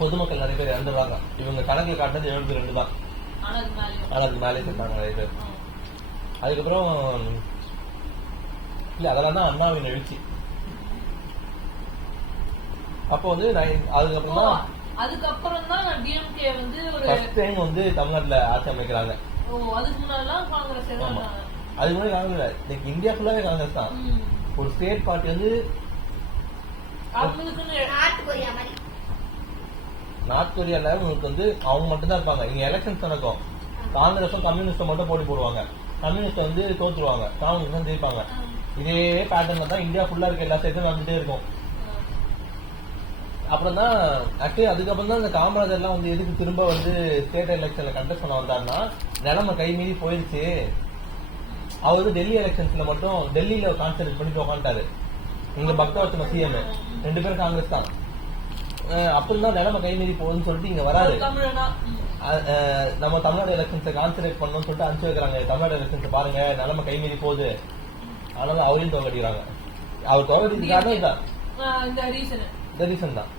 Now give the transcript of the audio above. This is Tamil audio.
பொதுமக்கள் நிறைய பேர் இறந்துடுறாங்க. இவங்க கணக்குல காட்டினது 72 தான். ஆனா அதுக்கு மேலே சேர்த்தாங்க நிறைய பேர். அதுக்கப்புறம் இல்ல அதெல்லாம் தான் அண்ணாவின் எழுச்சி. அப்போ வந்து அதுக்கப்புறம் தான் டிஎம்கே வந்து ஃபர்ஸ்ட் டைம் வந்து தமிழ்நாட்டுல ஆட்சி அமைக்கிறாங்க. அதுக்கு முன்னாடிலாம் காங்கிரஸ். அதுக்கு முன்னாடி காங்கிரஸ் இந்தியா ஃபுல்லாவே காங்கிரஸ் தான். ஒரு ஸ்டேட் பார்ட்டி வந்து நார்த் கொரியால உங்களுக்கு வந்து அவங்க மட்டும் தான் இருப்பாங்க. இங்க எலெக்ஷன்ஸ் நடக்கும். காங்கிரஸும் கம்யூனிஸ்டும் மட்டும் போட்டி போடுவாங்க. கம்யூனிஸ்ட் வந்து தோத்துருவாங்க, காங்கிரஸ் தான் ஜெயிப்பாங்க. இதே பேட்டர்ல தான் இந்தியா ஃபுல்லா இருக்க எல்லா ஸ்டேட்டும் வந்துட்டே இருக்கும். அப்புறம் தான் அதுக்கப்புறம் தான் இந்த காமராஜர் எல்லாம் வந்து எதுக்கு திரும்ப வந்து ஸ்டேட் எலெக்ஷன்ல கண்டெஸ்ட் பண்ண வந்தாருன்னா, நிலைமை கை மீறி போயிருச்சு. அவரு டெல்லி எலெக்ஷன்ஸ்ல மட்டும் டெல்லியில கான்சென்ட்ரேட் பண்ணிட்டு உட்காந்துட்டாரு. இங்க பக்தவர்த்தன சிஎம் 2 பேரும் காங்கிரஸ் தான். அப்படிதான் நிலைமை கை மீறி போகுதுன்னு சொல்லிட்டு இங்க வராது. நம்ம தமிழ்நாடு எலெக்ஷன்ஸை கான்சென்ட்ரேட் பண்ணணும்னு சொல்லிட்டு அனுப்பிச்சு வைக்கிறாங்க. தமிழ்நாடு எலெக்ஷன்ஸ் பாருங்க நிலைமை கை மீறி போகுது, அதனால அவரையும் தோக்கடிக்கிறாங்க. அவர் தோக்கடிக்கிறாங்க. இதுதான் இந்த ரீசன் தான்.